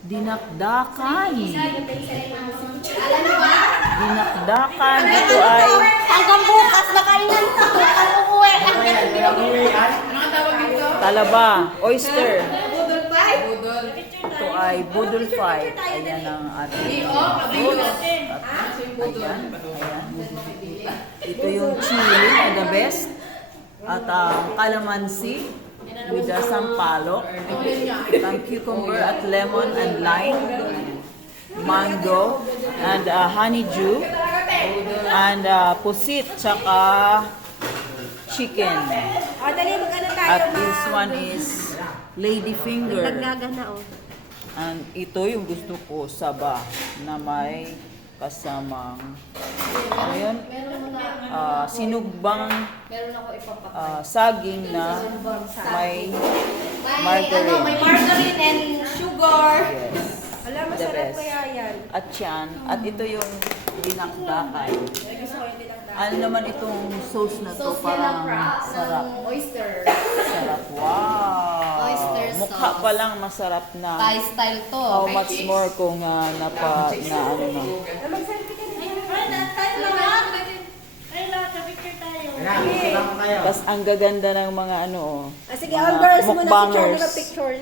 Dinakdakan. Dinakdakan. Ito ay Hanggang bukas na kainan to. Ang uuwi. talaba, oyster. Budol pie? Ito ay budol fry. Ayan ang ating fruit. Ayan. Ito yung chili, the best. At calamansi with sampalok, cucumber at lemon and lime, mango, and honeydew, and pusit, tsaka chicken. Dali, mag-ano tayo, At this one is lady finger. Naggaga na, oh. And ito yung gusto ko, saba, na may kasamang ayun, sinugbang saging na may margarine. May margarine and sugar. Yes. Alam, The masarap best. kaya yan. At yan, at ito yung dinakdakan. Ano naman itong sauce na to? Parang sarap. Oyster. Sarap. Wow! Oyster Mukha sauce. pa lang masarap na. Thai style to. How much more kung na ano na. Tapos ang gaganda ng mga ano, Sige, mga all girls muna si mukbangers. Chong picture.